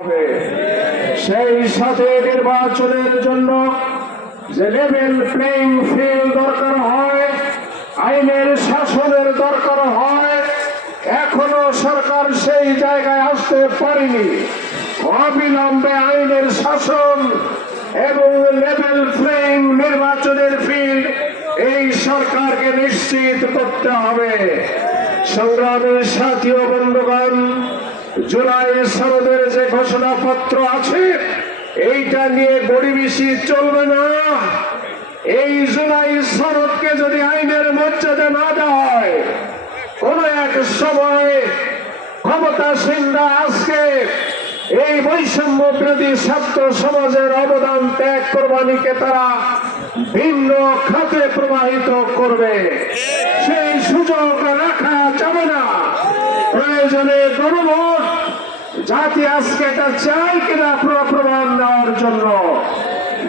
সেই সাথে নির্বাচনের জন্য যে লেভেল প্লেইং ফিল্ড দরকার হয়, আইনের শাসনের দরকার হয়, এখনো সরকার সেই জায়গায় আসতে পারেনি। অবিলম্বে আইনের শাসন এবং লেভেল প্লেইং নির্বাচনের ফিল্ড এই সরকারকে নিশ্চিত করতে হবে। সংগ্রামের সাথী ও বন্ধুগণ, জুলাই সনদের যে ঘোষণাপত্র আছে এইটা নিয়ে গড়িবিসি চলবে না। এই জুলাই সনদকে যদি আইনের মর্যাদা না দেয়, কোন এক সময় ক্ষমতাসীনরা আজকে এই বৈষম্য বিরোধী ছাত্র সমাজের অবদান ত্যাগ কোরবানিকে তারা ভিন্ন খাতে প্রবাহিত করবে। সেই সুযোগ রাখা যাবে না। প্রয়োজনে গণভোট জাতি আজকে এটা চাই কিনা প্রমাণ দেওয়ার জন্য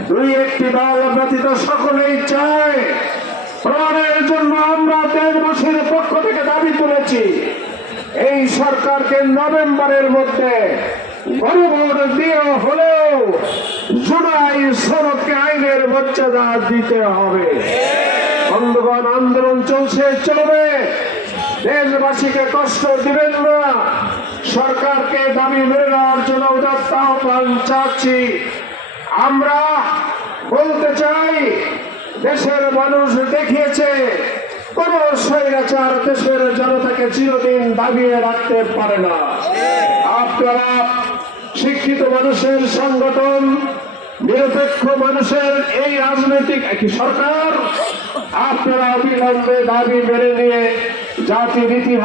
দুই একটি দল ব্যতীত সকলেই চায়। প্রমাণের জন্য আমরা দেশবাসীর পক্ষ থেকে দাবি তুলেছি, এই সরকারকে নভেম্বরের মধ্যে গণভোট দিয়ে হলেও জুলাই সনদকে আইনের মর্যাদা দিতে হবে। বন্ধুগণ, আন্দোলন চলছে, চলবে। দেশবাসীকে কষ্ট দিবেন না। সরকারকে দাবি মেনে নেওয়ার জন্য উদাত্ত আহ্বান চাচ্ছি। আমরা বলতে চাই, দেশের মানুষ দেখিয়েছে কোন স্বৈরাচার দেশের জনতাকে চিরদিন দাবিয়ে রাখতে পারে না। আপনারা শিক্ষিত মানুষের সংগঠন, নিরপেক্ষ মানুষের এই রাজনৈতিক একটি সরকার, আপনারা অবিলম্বে দাবি মেনে নিয়ে জাতির ইতিহাস